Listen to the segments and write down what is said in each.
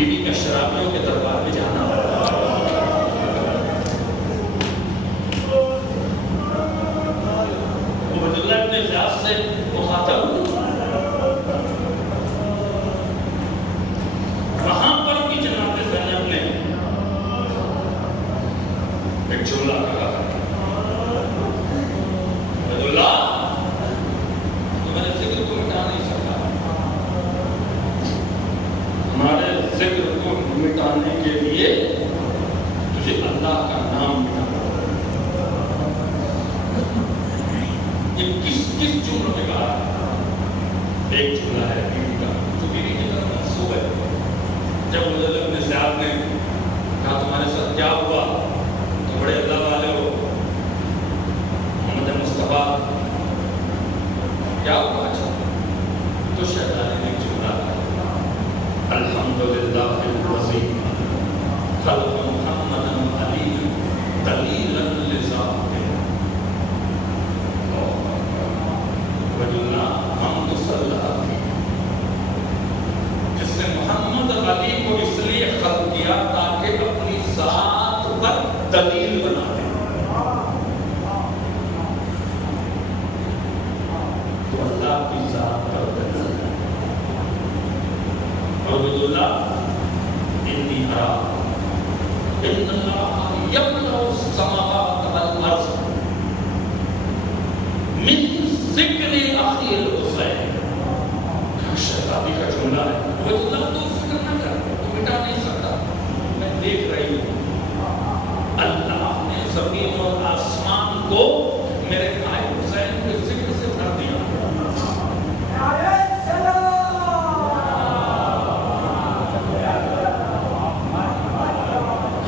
بیوی کا شرابیوں کے دربار میں جانا عبیداللہ ابن زیاد سے مخاطب ہوئی. وہاں پر بھی جناب زینب نے ایک جملہ کہا عبیداللہ تمہارے ذکر کو مٹا نہیں سکتا, ہمارے ذکر کو مٹانے کے لیے تجھے اللہ کا نام مٹانا. یہ کس جملوں میں کہا؟ ایک جملہ ہے بیوی کا جو بیوی کی طرف منسوب ہے. جب عبیداللہ ابن زیاد نے کہا تمہارے ساتھ کیا ہوا, تو بڑے اللہ والے ہو, محمد مصطفیٰ کیا ہوا؟ اچھا تو شہزادے نے ایک جملہ کہا الحمدللہ العظیم خلق محمد علی دلیلا لذات. جس نے محمد علی کو اس لیے خلق کیا تاکہ اپنی ذات پر دلیل بنا دے. تو اللہ کی ذات پر دلیل. عبیداللہ انی ارا ان اللہ یملأ السماوات والارض من ذکر اخی الحسین. شہزادی کا جملہ ہے. عبیداللہ تو فکر نہ کر, تو مٹا نہیں سکتا. میں دیکھ رہی ہوں اللہ نے زمین اور آسمان کو میرے بھائی حسین کے ذکر سے بھر دیا.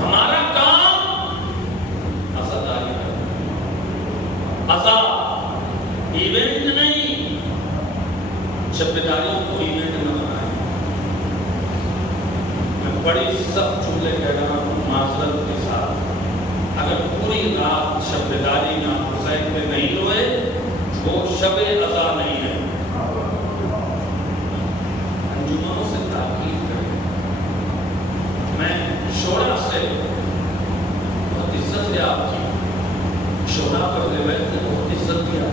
ہمارا کام عزاداری ہے, عزا ایونٹ نہیں. شبداریوں کو ایونٹ نہ بنائیں. میں بڑی سخت جملے کہہ رہا ہوں معذرت کے ساتھ. اگر پوری رات شبداری نہ حسین پہ نہیں روئے وہ شب عزا نہیں ہے. انجمنوں سے تاکید کریں. میں شورا سے بہت عزت ہے آپ کی. شورا پر روایت نے بہت عزت دیا.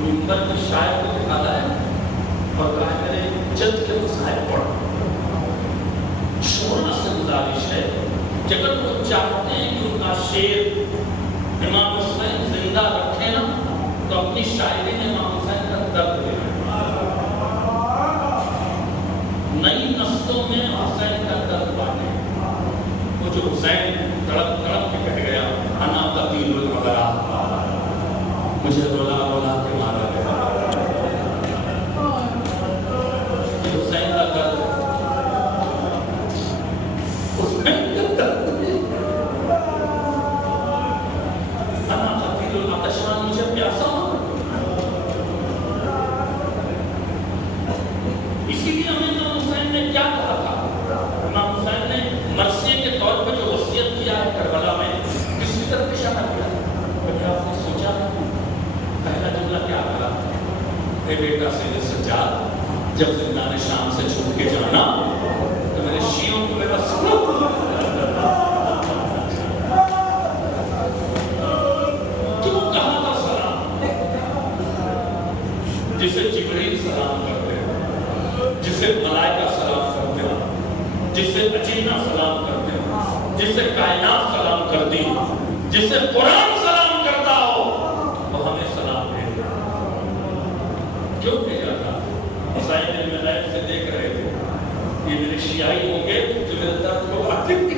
منبر میں شاعر کو دکھاتا ہے اور کہا میرے جد کے مسائل پڑھ. شورا سے گزارش ہے کہ اگر وہ چاہتے ہیں کہ ان کا شعر امام حسین زندہ رکھے نا تو اپنی شاعری میں امام حسین کا درد دے. نئی نسلوں میں حسین کا درد بانٹے. وہ جو حسین تڑپ تڑپ کے کہہ گیا انا قتیل العذرا, مجھے رولا رولا کے مارا گیا. حسین کا درد, حسین کا درد, انا قتیل العطشان, مجھے پیاسا. اسی لیے امام حسین نے کیا کہا تھا؟ امام حسین نے مرثیے کے طور پر جو وصیت کیا ہے کربلا میں کس کی طرف اشارہ کیا؟ کبھی آپ نے سوچا پہلا جملہ کیا کہا؟ اے بیٹا سید سجاد, جب زندان شام سے چھوٹ کے جانا تو میرے شیعوں کو میرا سلام. کیوں کہا تھا سلام؟ جسے جبریل سلام کرتے ہیں, جسے ملائکہ سلام کرتے ہیں, جسے اجینا سلام کرتے ہیں, جسے کائنات سلام کرتی, جسے قرآن سلام کرتا ہو وہ ہمیں سلام دے. کیوں بھیجا تھا؟ حسین علم غیب سے دیکھ رہے تھے یہ میرے شیعی ہوں گے جو میرے درد کو بانٹیں گے.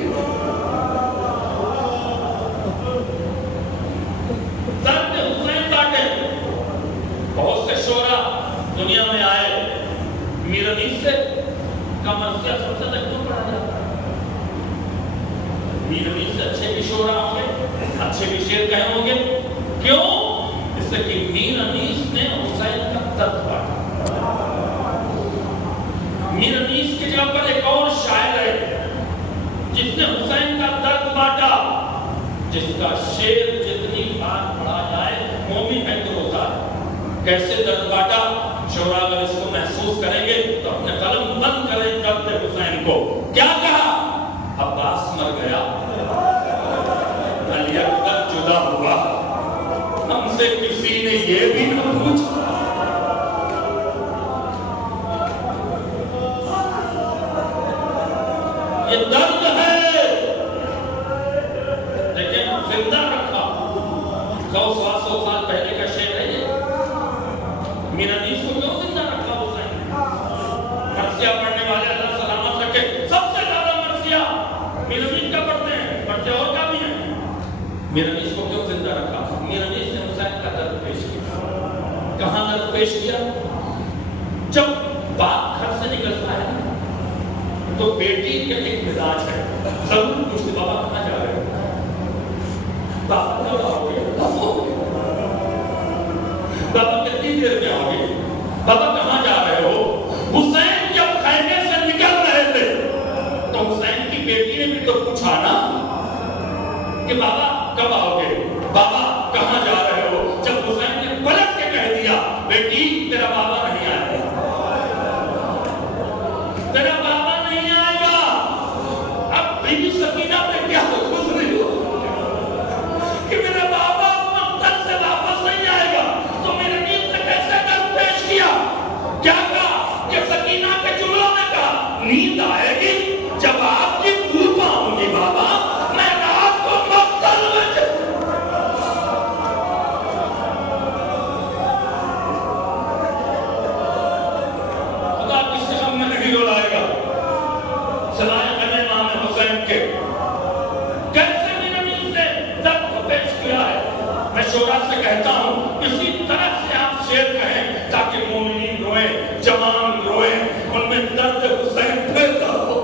درد حسین بانٹے. بہت سے شعرا دنیا میں آئے, میر انیس سے کا مرثیہ سب سے کیوں پڑھا جاتا ہے؟ میر انیس سے اچھے بھی شعرا ہوں گے, اچھے بھی شعر کہے ہوں گے. کیوں؟ اس سے کہ میر انیس نے حسین کا درد بانٹا. میر انیس کی جگہ پر ایک اور شاعر ہے جس نے حسین کا درد بانٹا, جس کا شعر جتنی بار پڑھا جائے مومن ہے تو ہوتا ہے. کیسے درد بانٹا؟ شعراء اگر اس کو محسوس کریں گے تو اپنے قلم بند کریں درد حسین کو. یہ درد ہے، لیکن زندہ رکھا۔ 100 سال پہلے کا شعر ہے یہ۔ میرا نیز کو کیوں زندہ رکھا حسین؟ مرثیہ پڑھنے والے اللہ سلامت رکھے، سب سے زیادہ مرثیہ میرا نیز کا پڑھتے ہیں، پڑھتے اور کا بھی ہیں۔ میرا نیز کو کیوں زندہ رکھا؟ میرا نیز نے حسین کا درد پیش کیا۔ کہاں درد پیش کیا؟ جب باپ گھر سے نکلتا ہے تو بیٹی کا ایک مزاج ہے، ضرور پوچھتے بابا کہاں جا رہے ہو؟ بابا کب آؤ گے؟ بابا کتنی دیر میں آؤ گے؟ بابا کہاں جا رہے ہو؟ حسین جب خیمے سے نکل رہے تھے تو حسین کی بیٹی نے بھی تو پوچھا نا کہ بابا کب آؤ گے؟ بابا کہاں جا رہے ہو؟ جب حسین نے پلٹ کے کہہ دیا بیٹی تیرا بابا نہیں آئے گا، تیرا بابا نہیں آئے گا، اب بی بی سکینہ پہ کیا خوش رہی ہو کہ میرا بابا مقتل سے واپس نہیں آئے گا، تو میرے نیز سے کیسے درد پیش کیا؟ کیا کہا کہ سکینہ کے جملوں میں کہا نیند آئے گی جب آپ کی بو پاؤں گی بابا، میں رات کو مقتل میں خدا کس سے غم میں نہیں رلائے گا سلائے غم امام حسین کے کیسے میرے نیز سے درد کو پیش کیا ہے۔ میں شورا سے کہتا ہوں اسی طرح سے آپ شعر کہیں تاکہ مومنین روئیں، جوان روئیں، ان میں درد حسین پیدا ہو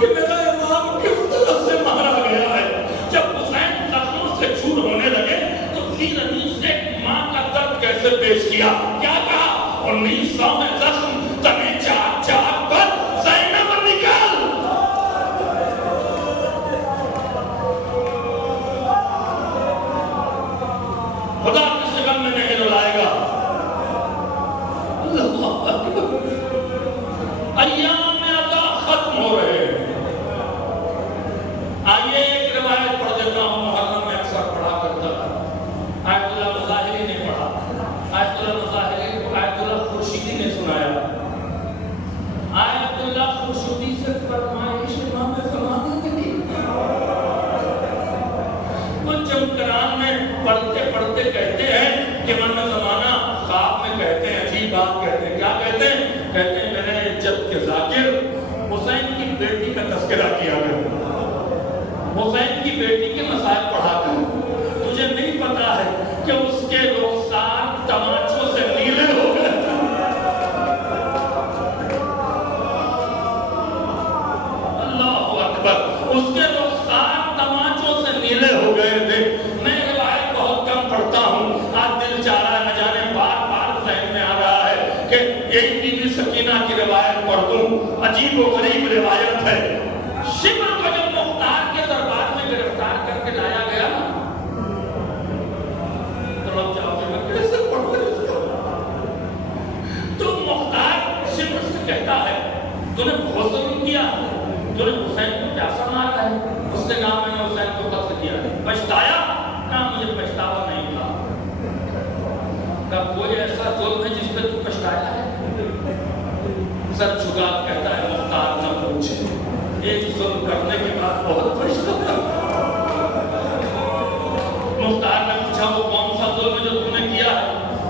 کہ میرا امام کس طرح سے مارا گیا ہے۔ جب حسین زخموں سے چور ہونے لگے تو میرے نیز سے ماں کا درد کیسے پیش کیا؟ کیا کہا؟ 1900 میں زخم تمہیں چاک چاک پر زینب نکل۔ خدا کس غم میں نہیں رلائے گا۔ اللہ اکبر، ایام میں عطا ختم ہو رہے ہیں۔ آئیے ایک روایت پڑھ دیتا ہوں، محرم میں اکثر پڑھا کرتا تھا، آیت اللہ مظاہری نے پڑھا، آیت اللہ مظاہری کو آیت اللہ خورشیدی نے سنایا۔ آیت اللہ خورشیدی سے فرمائش امام زمانے کے لیے وہ جمکران میں پڑھتے پڑھتے کہتے ہیں کہ امام زمانہ خواب میں کہتے ہیں عجیب بات کہتے ہیں۔ کیا کہتے ہیں؟ کہتے ہیں میں نے عزت کے ذاکر حسین کی بیٹی کا تذکرہ کیا کرتا، حسین کی بیٹی کے مسائل پڑھا کر تجھے نہیں پتا ہے کہ اس کے رخسار تماچوں سے نیلے ہو گئے۔ اللہ اکبر، اس کے رخسار تماچوں سے نیلے ہو گئے تھے۔ میں روایت بہت کم پڑھتا ہوں، آج دل چاہ رہا ہے نہ جانے بار بار ذہن میں آ رہا ہے کہ ایک بی بی سکینہ کی روایت پڑھ دوں، عجیب و غریب روایت ہے۔ شبر کو جب مختار کے دربار میں گرفتار کر کے لایا گیا تو لوگ جاؤ گے میں کیسے پڑھوں اس کو؟ تو مختار شبر سے کہتا ہے تو نے بہت ظلم کیا، تو نے حسین کو پیاسا مارا ہے۔ اس نے کہا میں نے حسین کو قتل کیا ہے۔ پچھتایا؟ کہا مجھے پچھتاوا نہیں تھا۔ کہا کوئی ایسا ظلم ہے جس پہ تو پچھتایا ہے؟ سر جھکا کہتا ہے مختار نہ پوچھے، ایک ظلم کرنے کے بعد بہت پچھتاتا۔ مختار نے پوچھا وہ کون سا ظلم ہے جو تم نے کیا ہے؟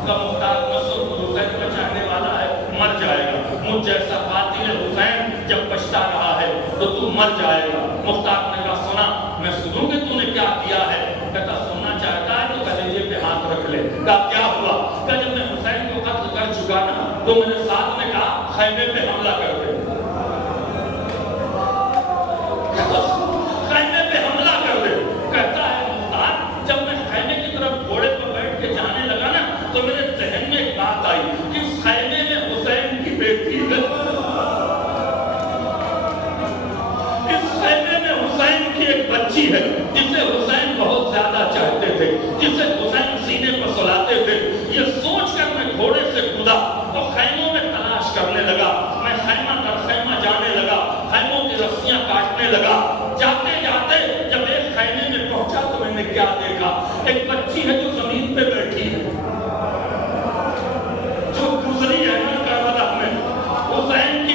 کہا مختار نصر کو حسین کا چاہنے والا ہے، مر جائے گا۔ مجھ جیسا قاتل حسین جب پچھتا رہا ہے تو تو مر جائے گا۔ مختار نے کہا سنا، میں سنوں کہ تو نے کیا کیا ہے؟ کہتا سننا چاہتا ہے تو کلیجے پہ ہاتھ رکھ لے۔ کہا کیا ہوا؟ کہا جب میں حسین کو قتل کر چکا نا تو میرے ساتھ نے کہا خیمے پہ حملہ کر دے، خیمے پہ حملہ کر دے۔ کہتا ہے مختار جب میں خیمے کی طرف گھوڑے پر بیٹھ کے جانے لگا نا تو میرے ذہن میں ایک بات آئی کہ اس خیمے میں حسین کی بیٹی ہے، اس خیمے میں حسین کی ایک بچی ہے جسے حسین بہت زیادہ چاہتے تھے، جسے حسین سینے پر سلاتے تھے۔ یہ سوچ کر میں گھوڑے سے کودا تو خیموں میں تلاش کرنے لگا۔ میں خیمہ در خیمہ جانے لگا، خیموں کی رسیاں کاٹنے لگا۔ جاتے جاتے جب ایک خیمے میں پہنچا تو میں نے کیا دیکھا؟ ایک بچی ہے جو زمین پہ بیٹھی ہے، جو گزری ہے نا کربلا میں، حسین کی